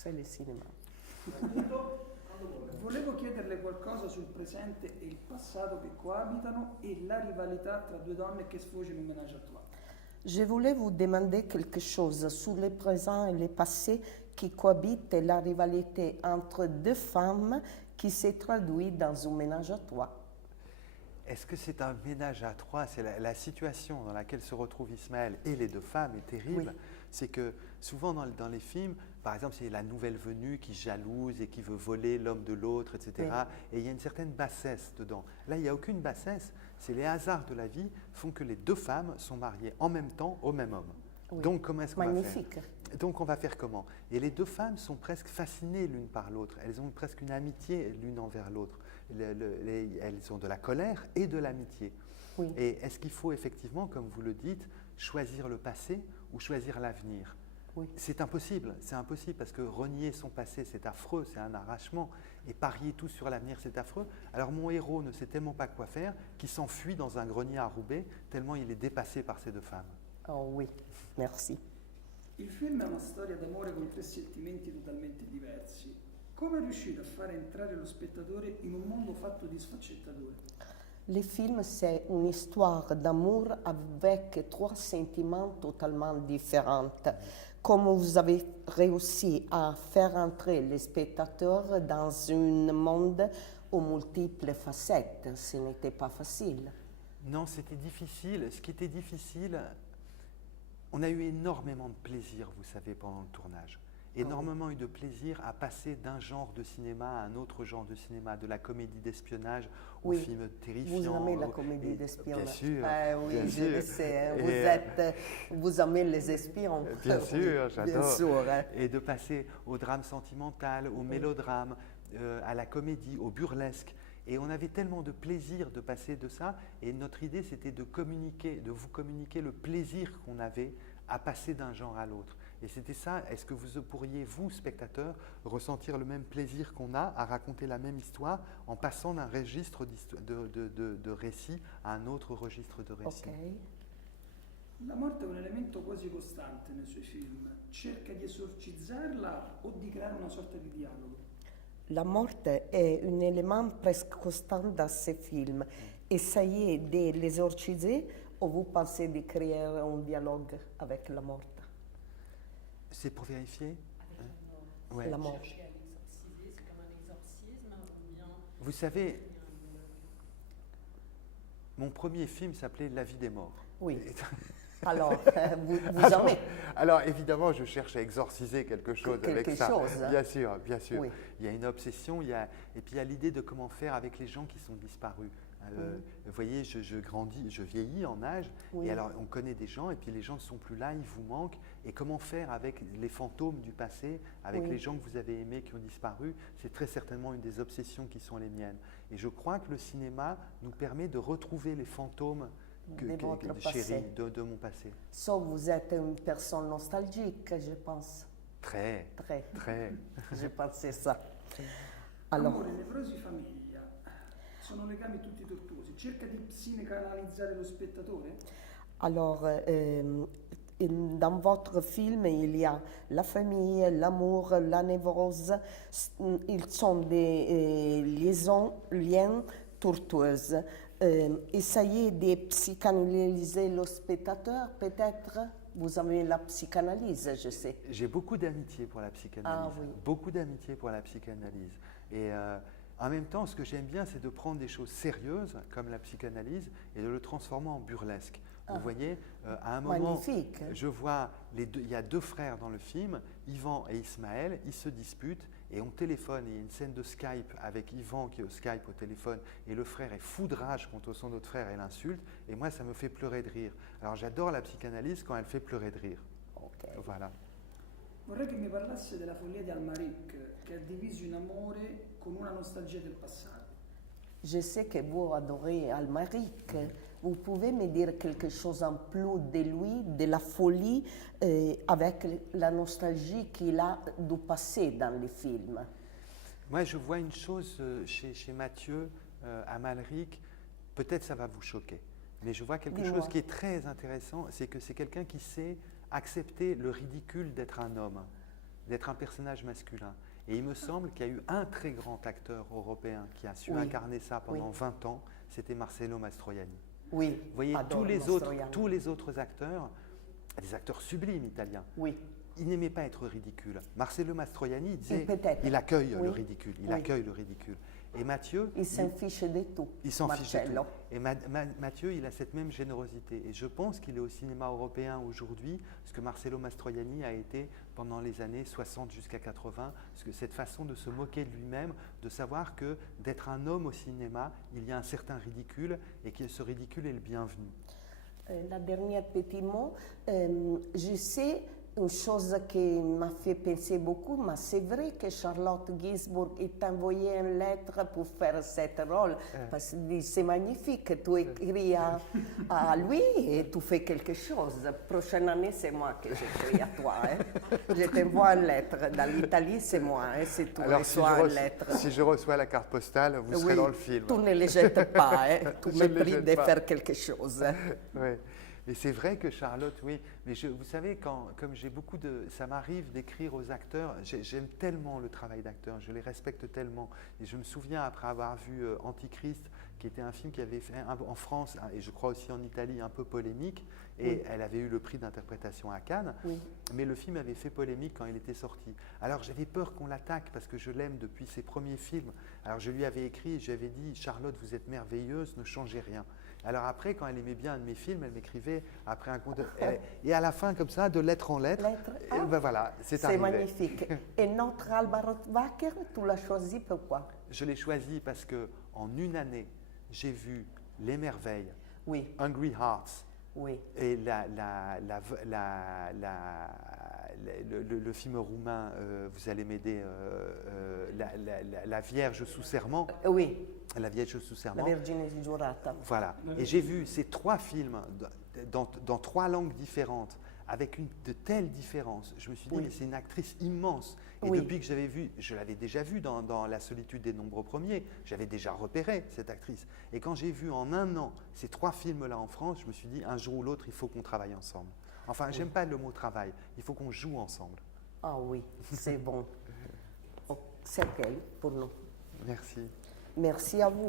c'est le cinéma. Volevo chiederle qualcosa sul presente e il passato che coabitano e la rivalità tra due donne che sfocia in un ménage à trois. Je voulais vous demander quelque chose sur le présent et le passé qui cohabitent et la rivalité entre deux femmes qui se traduit dans un ménage à trois. Est-ce que c'est un ménage à trois? C'est la situation dans laquelle se retrouvent Ismaël et les deux femmes est terrible. Oui. C'est que souvent dans les films, par exemple, c'est la nouvelle venue qui jalouse et qui veut voler l'homme de l'autre, etc. Oui. Et il y a une certaine bassesse dedans. Là, il n'y a aucune bassesse. C'est les hasards de la vie font que les deux femmes sont mariées en même temps au même homme. Oui. Donc, comment est-ce qu'on va faire? Magnifique. Donc, on va faire comment? Et les deux femmes sont presque fascinées l'une par l'autre. Elles ont presque une amitié l'une envers l'autre. Elles ont de la colère et de l'amitié. Oui. Et est-ce qu'il faut effectivement, comme vous le dites, choisir le passé ou choisir l'avenir? Oui. C'est impossible parce que renier son passé, c'est affreux, c'est un arrachement. Et parier tout sur l'avenir, c'est affreux. Alors mon héros ne sait tellement pas quoi faire qu'il s'enfuit dans un grenier à Roubaix, tellement il est dépassé par ces deux femmes. Oh oui, merci. Il film è una storia d'amore con tre sentimenti totalmente diversi. Come è riuscito a fare entrare lo spettatore in un mondo fatto di sfaccettature? Le film, c'est une histoire d'amour avec trois sentiments totalement différents. Comment vous avez réussi à faire entrer les spectateurs dans un monde aux multiples facettes? Ce n'était pas facile. Non, c'était difficile. Ce qui était difficile, on a eu énormément de plaisir, vous savez, pendant le tournage. Énormément eu de plaisir à passer d'un genre de cinéma à un autre genre de cinéma, de la comédie d'espionnage au Oui. film terrifiant. Vous aimez la comédie d'espionnage? Bien sûr. Ah oui, bien je sûr. le sais. Hein. Et, Vous aimez les espions? Bien sûr, Oui, j'adore. Bien sûr. Hein. Et de passer au drame sentimental, au mélodrame, à la comédie, au burlesque. Et on avait tellement de plaisir de passer de ça. Et notre idée, c'était de vous communiquer le plaisir qu'on avait à passer d'un genre à l'autre. Et c'était ça. Est-ce que vous pourriez, vous, spectateurs, ressentir le même plaisir qu'on a à raconter la même histoire en passant d'un registre de récit à un autre registre de récit? Ok. La morte è un elemento quasi costante nei suoi film. Cerca di esorcizzarla o di creare una sorta di dialogo? La morte est un élément presque constant dans ces films. Essayez de l'exorciser ou vous pensez de créer un dialogue avec la morte? C'est pour vérifier? Ouais. La mort. Chercher à l'exorciser, c'est comme un exorcisme ou bien... Vous savez, mon premier film s'appelait La vie des morts. Oui. Alors, vous aimez? Alors, évidemment, je cherche à exorciser quelque chose avec ça. Chose, hein? Bien sûr, bien sûr. Oui. Il y a une obsession, et puis il y a l'idée de comment faire avec les gens qui sont disparus. Vous voyez, je grandis, je vieillis en âge, Oui. et alors on connaît des gens, et puis les gens ne sont plus là, ils vous manquent. Et comment faire avec les fantômes du passé, avec Oui. les gens que vous avez aimés qui ont disparu? C'est très certainement une des obsessions qui sont les miennes. Et je crois que le cinéma nous permet de retrouver les fantômes chéris de mon passé. Sauf vous êtes une personne nostalgique, je pense. Très, Très. très. Je pensais ça. Alors, Amore, nevrosi, famiglia. Sono legami tutti tortuosi. Cerca di psicanalizzare lo spettatore? alors dans votre film, il y a la famille, l'amour, la névrose. Ils sont des liens tortueuses. Essayez de psychanalyser le spectateur, peut-être. Vous avez la psychanalyse, je sais. J'ai beaucoup d'amitié pour la psychanalyse. Ah oui. Beaucoup d'amitié pour la psychanalyse. Et en même temps, ce que j'aime bien, c'est de prendre des choses sérieuses, comme la psychanalyse, et de le transformer en burlesque. Vous voyez, à un moment, Magnifique. je vois, il y a deux frères dans le film, Yvan et Ismaël, ils se disputent, et on téléphone, et il y a une scène de Skype avec Yvan qui est au Skype au téléphone, et le frère est fou de rage contre son autre frère et l'insulte, et moi, ça me fait pleurer de rire. Alors j'adore la psychanalyse quand elle fait pleurer de rire. Ok. Voilà. Vorrei che mi parlasse della follia di Almaric, che ha diviso in amore con una nostalgia del passato. Je sais que vous adorez Almaric. Vous pouvez me dire quelque chose en plus de lui, de la folie, avec la nostalgie qu'il a du passé dans les films? Moi, je vois une chose chez Mathieu Amalric, peut-être ça va vous choquer, mais je vois quelque chose qui est très intéressant, c'est que c'est quelqu'un qui sait accepter le ridicule d'être un homme. d'être un personnage masculin. Et il me semble qu'il y a eu un très grand acteur européen qui a su Oui. incarner ça pendant Oui. 20 ans, c'était Marcello Mastroianni. Oui, Vous voyez, adore Mastroianni. tous les autres acteurs, des acteurs sublimes italiens, Oui, ils n'aimaient pas être ridicules. Marcello Mastroianni disait, peut-être. il accueille Oui. le ridicule, il Oui. accueille le ridicule. Et Mathieu, il s'en fiche de tout. il s'en fiche de Marcello. tout. Et Mathieu, il a cette même générosité. Et je pense qu'il est au cinéma européen aujourd'hui, ce que Marcello Mastroianni a été pendant les années 60 jusqu'à 80, parce que cette façon de se moquer de lui-même, de savoir que d'être un homme au cinéma, il y a un certain ridicule, et que ce ridicule est le bienvenu. La dernière petit mot, je sais une chose qui m'a fait penser beaucoup, mais c'est vrai que Charlotte Gainsbourg t'a envoyé une lettre pour faire ce rôle, parce qu'il dit c'est magnifique, tu écris à lui et tu fais quelque chose. Prochaine année, c'est moi que j'écris à toi. Hein. Je t'envoie une lettre. Dans l'Italie, c'est moi, hein, si tu Alors, si reçois une lettre. si je reçois la carte postale, vous serez Oui, dans le film. tu ne les jettes pas, hein. Tu Je me ne les pries jette de pas. faire quelque chose. Hein. Ouais. Mais c'est vrai que Charlotte, oui. Mais vous savez, comme j'ai beaucoup de... Ça m'arrive d'écrire aux acteurs, j'aime tellement le travail d'acteur, je les respecte tellement. Et je me souviens, après avoir vu Antichrist, qui était un film qui avait fait en France, et je crois aussi en Italie, un peu polémique, et Oui. elle avait eu le prix d'interprétation à Cannes, Oui. mais le film avait fait polémique quand il était sorti. Alors j'avais peur qu'on l'attaque, parce que je l'aime depuis ses premiers films. Alors je lui avais écrit, je lui avais dit, Charlotte, vous êtes merveilleuse, ne changez rien. Alors après, quand elle aimait bien un de mes films, elle m'écrivait après un compte. Et à la fin, comme ça, de lettre en lettre, Lettre, et ah, ben voilà, c'est c'est arrivé. magnifique. Et notre Alba Rothbacher, tu l'as choisi pourquoi? Je l'ai choisi parce que en une année, j'ai vu Les Merveilles, Oui, Hungry Hearts oui, et le film roumain, vous allez m'aider, la Vierge sous serment. oui, La Vierge sous la serment. Vergine Giurata. Voilà. Et j'ai vu ces trois films dans trois langues différentes, avec de telles différences. Je me suis dit, Oui. mais c'est une actrice immense. Et Oui. depuis que j'avais vu, je l'avais déjà vue dans La solitude des nombreux premiers, j'avais déjà repéré cette actrice. Et quand j'ai vu en un an ces trois films-là en France, je me suis dit, un jour ou l'autre, il faut qu'on travaille ensemble. Enfin, j'aime pas le mot travail, il faut qu'on joue ensemble. Ah oui, c'est bon. Oh, c'est OK pour nous. Merci. Merci à vous.